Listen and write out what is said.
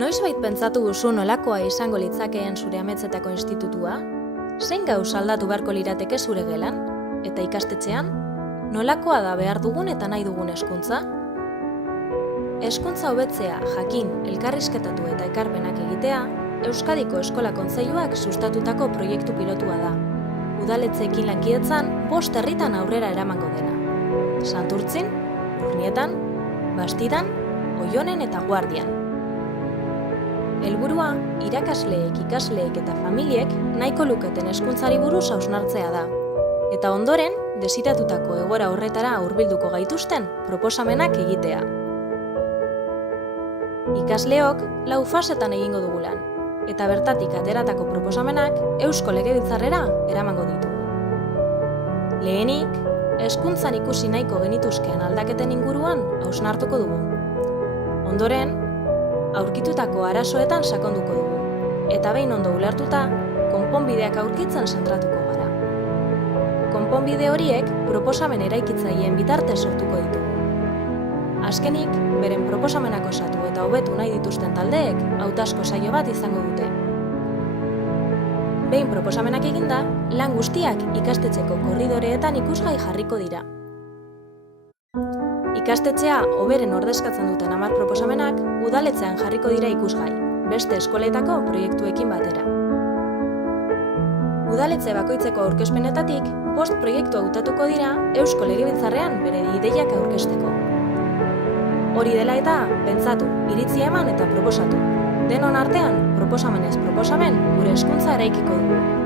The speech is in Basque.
Noizbait pentsatu duzu nolakoa izango litzakeen zure ametsetako institutua? Zein gauz aldatu beharko lirateke zure gelan? Eta ikastetxean? Nolakoa da behar dugun eta nahi dugun hezkuntza? Hezkuntza hobetzea, jakin, elkarrizketatu eta ekarpenak egitea, Euskadiko Eskola Kontseiluak sustatutako proiektu pilotua da. Udaletxeekin lankidetzan 5 herritan aurrera eramango dena. Santurtzin, Urnietan, Bastidan, Oionen eta Guardian. Helburua, irakasleek, ikasleek eta familiek nahiko luketen hezkuntzari buruz hausnartzea da. Eta ondoren, desiratutako egoera horretara hurbilduko gaituzten proposamenak egitea. Ikasleok 4 fasetan egingo dugu lan, eta bertatik ateratako proposamenak Eusko Legebiltzarrera eramango ditugu. Lehenik, hezkuntzan ikusi nahiko genituzkeen aldaketen inguruan hausnartuko dugu. Ondoren, aurkitutako arazoetan sakonduko dugu, eta behin ondo ulertuta, konponbideak aurkitzen zentratuko gara. Konponbide horiek proposamen eraikitzaileen bitartez sortuko ditugu. Azkenik, beren proposamenak osatu eta hobetu nahi dituzten taldeek hautazko saio bat izango dute. Behin proposamenak eginda, lan guztiak ikastetxeko korridoreetan ikusgai jarriko dira. Ikastetxea hoberen ordezkatzen duten 10 proposamenak udaletxean jarriko dira ikusgai, beste eskoletako proiektuekin batera. Udaletxe bakoitzeko aurkezpenetatik 5 proiektu hautatuko dira Eusko Legebiltzarrean bere ideiak aurkezteko. Hori dela eta, pentsatu, iritzia eman eta proposatu. Denon artean, proposamenez proposamen, gure hezkuntza eraikiko dugu.